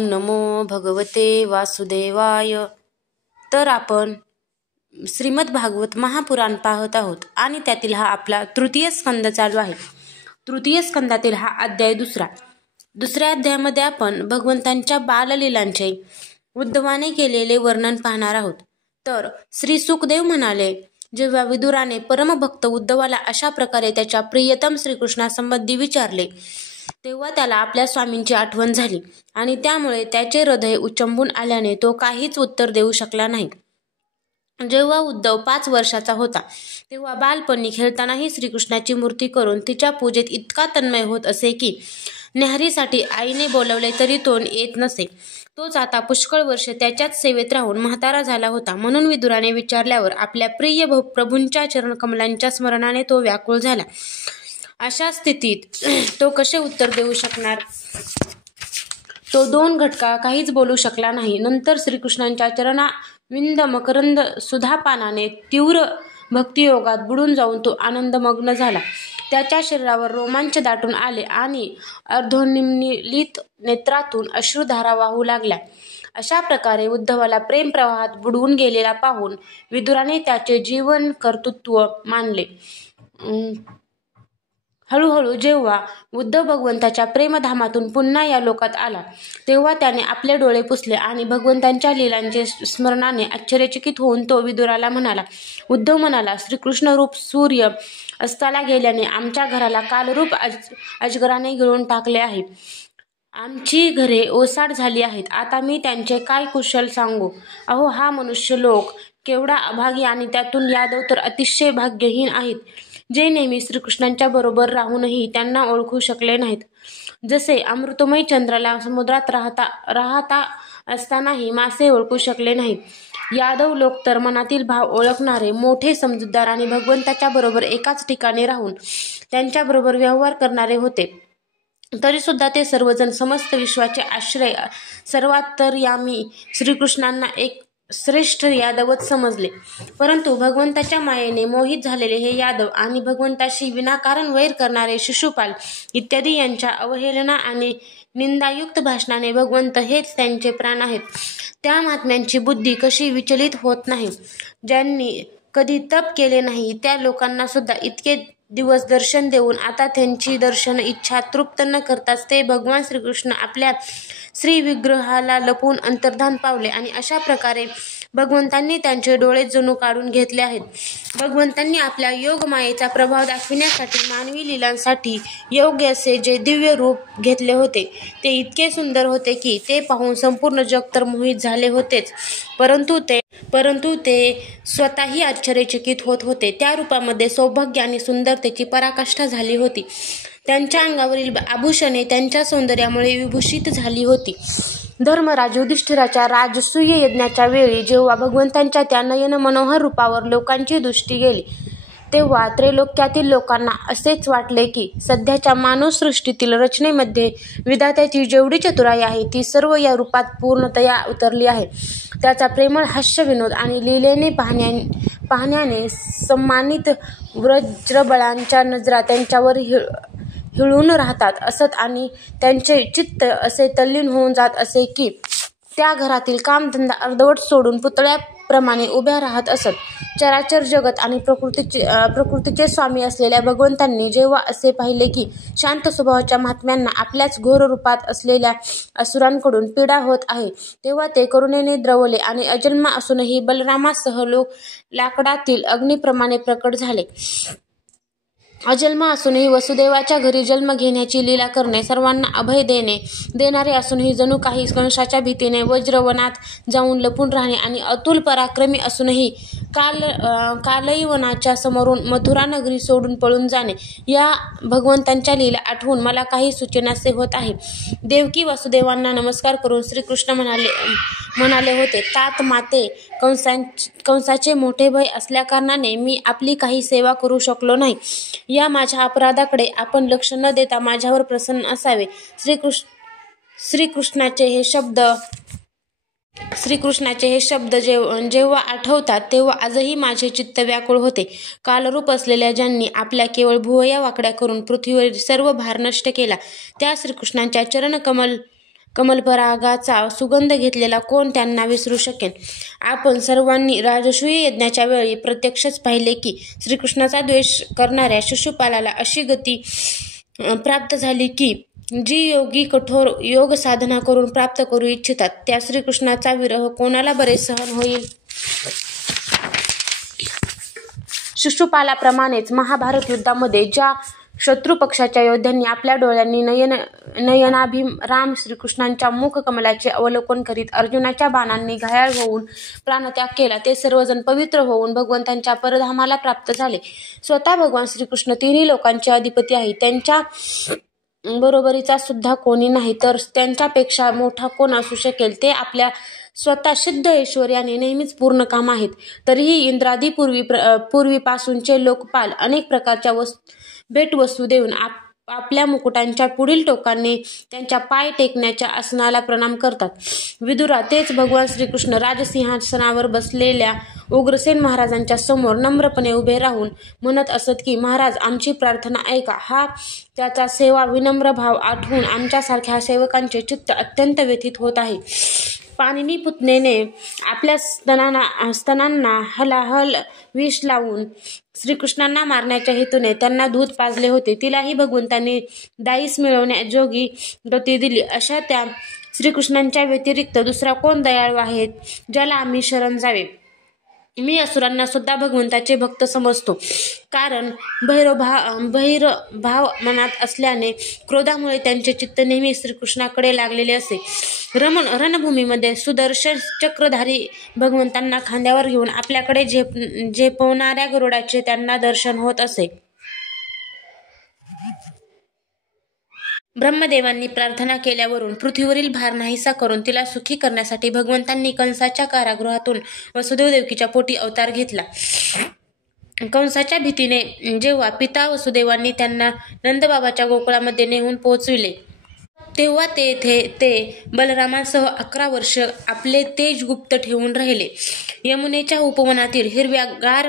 ओम नमो भगवते वासुदेवाय. तर आपण श्रीमद भागवत महापुराण पाहत आहोत आणि त्यातील हा आपला तृतीय स्कंद चालू आहे. तृतीय स्कंदातील हा अध्याय दुसऱ्या अध्यायामध्ये आपण भगवंतांच्या बाललीलांचे उद्धवाने केलेले वर्णन पाहणार आहोत. तर श्री सुखदेव म्हणाले, जेव्हा विदुराने परमभक्त उद्धवाला अशा प्रकारे त्याच्या प्रियतम श्रीकृष्णासंबंधी विचारले तेव्हा त्याला आपल्या स्वामींची आठवण झाली आणि त्यामुळे त्याचे हृदय उचंबून आल्याने तो काहीच उत्तर देऊ शकला नाही. जेव्हा उद्धव 5 वर्षाचा होता तेव्हा बालपणी खेळतानाही श्रीकृष्णाची मूर्ती करून तिच्या पूजेत इतका तन्मय होत असे की न्याहारीसाठी आईने बोलवले तरी तो येत नसे. तोच आता पुष्कळ वर्ष त्याच्याच सेवेत राहून म्हातारा झाला होता. म्हणून विदुराने विचारल्यावर आपल्या प्रिय प्रभूंच्या चरणकमलांच्या स्मरणाने तो व्याकुळ झाला. अशा स्थितीत तो कसे उत्तर देऊ शकणार? तो 2 घटका काहीच बोलू शकला नाही. नंतर श्रीकृष्णांच्या चरणाविंद मकरंद सुधापानाने तीव्र भक्तियोगात बुडून जाऊन तो आनंदमग्न झाला. त्याच्या शरीरावर रोमांच दाटून आले आणि अर्धोन्मीलित नेत्रातून अश्रुधारा वाहू लागल्या. अशा प्रकारे उद्धवाला प्रेम प्रवाहात बुडवून गेलेला पाहून विदुराने त्याचे जीवन कर्तृत्व मानले. हळूहळू जेव्हा उद्धव भगवंताच्या प्रेमधामातून पुन्हा या लोकात आला तेव्हा त्याने आपले डोळे पुसले आणि भगवंतांच्या लीलांचे स्मरणाने आश्चर्यचकित होऊन तो विदुराला म्हणाला. उद्धव म्हणाला, श्रीकृष्ण रूप सूर्य अस्ताला गेल्याने आमच्या घराला कालरूप अजगराने गिळून टाकले आहे. आमची घरे ओसाड झाली आहेत. आता मी त्यांचे काय कुशल सांगू? अहो, हा मनुष्य लोक केवढा अभागी आणि त्यातून यादव तर अतिशय भाग्यहीन आहेत, जे नेहमी श्रीकृष्णांच्या बरोबर राहूनही त्यांना ओळखू शकले नाहीत. जसे अमृतमय चंद्राला समुद्रात राहता असतानाही मासे ओळखू शकले नाहीत. यादव लोक तर मनातील भाव ओळखणारे मोठे समजूतदार आणि भगवंताच्या बरोबर एकाच ठिकाणी राहून त्यांच्या बरोबर व्यवहार करणारे होते. तरी सुद्धा ते सर्वजण समस्त विश्वाचे आश्रय सर्वांतर्यामी श्रीकृष्णांना एक श्रेष्ठ यादवच समजले. परंतु भगवंताच्या मायेने मोहित झालेले हे यादव आणि भगवंताशी विनाकारण वैर करणारे शिशुपाल इत्यादी यांच्या अवहेलना आणि निंदायुक्त भाषणाने भगवंत हेच त्यांचे प्राण आहेत. त्या महात्म्यांची बुद्धी कशी विचलित होत नाही. ज्यांनी कधी तप केले नाही त्या लोकांना सुद्धा इतके दिवस दर्शन देऊन आता त्यांची दर्शन इच्छा तृप्त न करताच ते भगवान श्रीकृष्ण आपल्या श्रीविग्रहाला लपवून अंतर्धान पावले आणि अशा प्रकारे भगवंतांनी त्यांचे डोळे जणू काढून घेतले आहेत. भगवंतांनी आपल्या योगमायेचा प्रभाव दाखविण्यासाठी मानवी लीलांसाठी योग्य असे जे दिव्य रूप घेतले होते ते इतके सुंदर होते की ते पाहून संपूर्ण जग तर मोहित झाले होतेच, परंतु ते स्वतःही आश्चर्यचकित होत होते. त्या रूपामध्ये सौभाग्य आणि सुंदरतेची पराकाष्ठा झाली होती. त्यांच्या अंगावरील आभूषणे त्यांच्या सौंदर्यामुळे विभूषित झाली होती. धर्मराज युधिष्ठिराच्या राजसूय यज्ञाच्या वेळी जेव्हा भगवंतांच्या त्या नयन मनोहर रूपावर लोकांची दृष्टी गेली तेव्हा त्रैलोक्यातील लोकांना असेच वाटले की सध्याच्या मानवसृष्टीतील रचनेमध्ये विधात्याची जेवढी चतुराई आहे ती सर्व या रूपात पूर्णतया उतरली आहे. त्याचा प्रेमळ हास्य विनोद आणि लीलेने पाहण्याने सम्मानित वज्रबळांच्या नजरा त्यांच्यावर हिळून राहतात असत आणि त्यांचे चित्त असे तल्लीन होऊन जात असे की त्या घरातील कामधंदा अर्धवट सोडून पुतळ्याप्रमाणे उभ्या राहत असत. चराचर जगत आणि प्रकृतीचे स्वामी असलेल्या भगवंतांनी जेव्हा असे पाहिले की शांत स्वभावाच्या महात्म्यांना आपल्याच घोर रूपात असलेल्या असुरांकडून पीडा होत आहे तेव्हा ते करुणेने द्रवले आणि अजन्मा असूनही बलरामासह लाकडातील अग्निप्रमाणे प्रकट झाले. अजन्मा असूनही वसुदेवाच्या घरी जन्म घेण्याची लीला करणे, सर्वांना अभय देणारे असूनही जणू काही कंसाच्या भीतीने वज्रवनात जाऊन लपून राहणे आणि अतुल पराक्रमी असूनही कालैवनाच्या समोरून मथुरा नगरी सोडून पळून जाणे, या भगवंतांच्या लीला आठवून मला काही सुचेनासे होत आहे. देवकी वासुदेवांना नमस्कार करून श्रीकृष्ण म्हणाले होते, तात माते, कंसाचे मोठे भय असल्याकारणाने मी आपली काही सेवा करू शकलो नाही. या माझ्या अपराधाकडे आपण लक्ष न देता माझ्यावर प्रसन्न असावे. श्रीकृष्णाचे हे शब्द जेव्हा आठवतात तेव्हा आजही माझे चित्त व्याकुळ होते. कालरूप असलेल्या ज्यांनी आपल्या केवळ भुवया वाकड्या करून पृथ्वीवरील सर्व भार नष्ट केला त्या श्रीकृष्णांच्या चरणकमल कमलपरागाचा सुगंध घेतलेला कोण त्यांना विसरू शकेल. आपण सर्वांनी राजसूय यज्ञाच्या वेळी प्रत्यक्षच पाहिले की श्रीकृष्णाचा द्वेष करणाऱ्या शिशुपालाला अशी गती प्राप्त झाली की जी योगी कठोर योग साधना करून प्राप्त करू इच्छितात त्या श्रीकृष्णाचा विरह कोणाला बरे सहन होईल. शिशुपालाप्रमाणेच महाभारत युद्धामध्ये ज्या शत्रू पक्षाच्या योद्ध्यांनी आपल्या डोळ्यांनी नयनाभिराम श्रीकृष्णांच्या मुखकमलाचे अवलोकन करीत अर्जुनाच्या बाणांनी घायाळ होऊन प्राणत्याग केला ते सर्वजण पवित्र होऊन भगवंतांच्या परधामाला प्राप्त झाले. स्वतः भगवान श्रीकृष्ण तिन्ही लोकांचे अधिपती आहेत. त्यांच्या बरोबरीचा सुद्धा कोणी नाही तर त्यांच्यापेक्षा मोठा कोण असू शकेल. ते आपल्या स्वतः सिद्ध ऐश्वर्याने नेहमीच पूर्ण काम आहेत. तरीही इंद्रादी पूर्वीपासूनचे लोकपाल अनेक प्रकारच्या भेटवस्तू देऊन आपल्या मुकुटांच्या पुढील टोकांनी त्यांच्या पाय टेकण्याच्या आसनाला प्रणाम करतात. विदुरा तेच भगवान श्रीकृष्ण राजसिंहासनावर बसलेल्या उग्रसेन महाराजांच्या समोर नम्रपणे उभे राहून म्हणत असत की महाराज आमची प्रार्थना ऐका. हा त्याचा सेवा विनम्र भाव आठवून आमच्यासारख्या सेवकांचे चित्त अत्यंत व्यथित होत आहे. पाणिनी पुतनेने आपल्या स्तनांना हलाहल विष लावून श्रीकृष्णांना मारण्याच्या हेतूने त्यांना दूध पाजले होते. तिलाही भगवंतांनी दाईस मिळवण्याजोगी गती दिली. अशा त्या श्रीकृष्णांच्या व्यतिरिक्त दुसरा कोण दयाळू आहे ज्याला आम्ही शरण जावे. मी असुरांना सुद्धा भगवंताचे भक्त समजतो. कारण भैरभाव मनात असल्याने क्रोधामुळे त्यांचे चित्त नेहमी श्रीकृष्णाकडे लागलेले असे. रणभूमीमध्ये सुदर्शन चक्रधारी भगवंतांना खांद्यावर घेऊन आपल्याकडे झेपवणाऱ्या गरुडाचे त्यांना दर्शन होत असे. ब्रह्मदेवांनी प्रार्थना केल्यावरून पृथ्वीवरील भार नाहीसा करून तिला सुखी करण्यासाठी भगवंतांनी कंसाच्या कारागृहातून वसुदेव देवकीच्या पोटी अवतार घेतला. कंसाच्या भीतीने जेव्हा पिता वसुदेवांनी त्यांना नंदबाबाच्या गोकुळामध्ये नेऊन पोहोचविले तेव्हा ते बलरामांसह 11 वर्ष आपले तेज गुप्त ठेवून राहिले. यमुनेच्या उपवनातील हिरव्यागार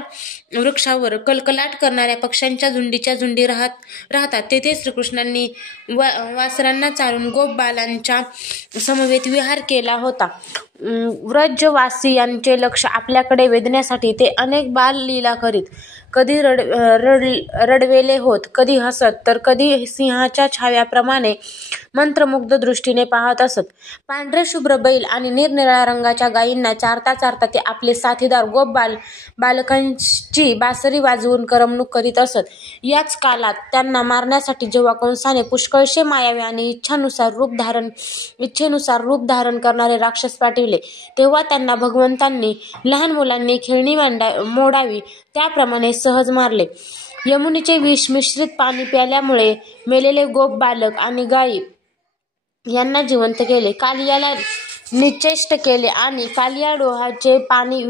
वृक्षावर कलकलाट करणाऱ्या पक्ष्यांच्या झुंडीच्या झुंडी राहतात. तेथे श्रीकृष्णांनी वासरांना चारून गोपबालांच्या समवेत विहार केला होता. व्रजवासियांचे लक्ष आपल्याकडे वेधण्यासाठी ते अनेक बाललीला करीत. कधी रडवेले होत, कधी हसत तर कधी सिंहाच्या छाव्याप्रमाणे मंत्रमुग्ध दृष्टीने पाहत असत. पांढरे शुभ्र बैल आणि निरनिराळ्या रंगाच्या गायींना चारता चारता ते आपले साथीदार बालकांची बासरी वाजवून करमणूक करीत असत. याच काळात त्यांना मारण्यासाठी जेव्हा कंसाने पुष्कळशे मायावी आणि इच्छेनुसार रूप धारण करणारे राक्षस पाठविले तेव्हा त्यांना भगवंतांनी लहान मुलांनी खेळणी मोडावी त्याप्रमाणे सहज मारले. यमुनेचे विष मिश्रित पाणी प्याल्यामुळे मेलेले गोप बालक आणि गायी यांना जिवंत केले. कालियाला निश्चेष्ट केले आणि कालिया डोहाचे पाणी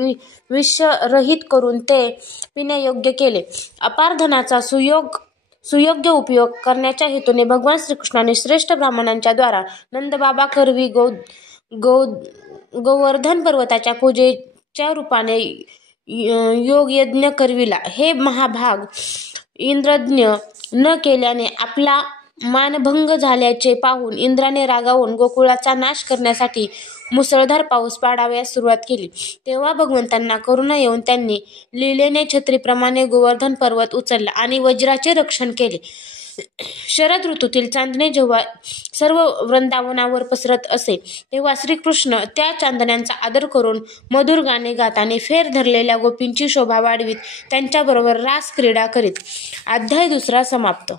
विषरहित करून ते पिण्यायोग्य केले. अपार धनाचा सुयोग्य उपयोग करण्याच्या हेतूने भगवान श्रीकृष्णाने श्रेष्ठ ब्राह्मणांच्या द्वारा नंदबाबा करवी गोवर्धन पर्वताच्या पूजेच्या रूपाने योगयज्ञ करविला. हे महाभाग इंद्रज्ञ न केल्याने आपला मानभंग झाल्याचे पाहून इंद्राने रागावून गोकुळाचा नाश करण्यासाठी मुसळधार पाऊस पाडावयास सुरुवात केली. तेव्हा भगवंतांना करुणा येऊन त्यांनी लीलेने छत्रीप्रमाणे गोवर्धन पर्वत उचलला आणि वज्राचे रक्षण केले. शरद ऋतूतील चांदणे जेव्हा सर्व वृंदावनावर पसरत असे तेव्हा श्रीकृष्ण त्या चांदण्यांचा आदर करून मधुर गाणे गात आणि फेर धरलेल्या गोपींची शोभा वाढवीत त्यांच्याबरोबर रास क्रीडा करीत. अध्याय 2 समाप्त.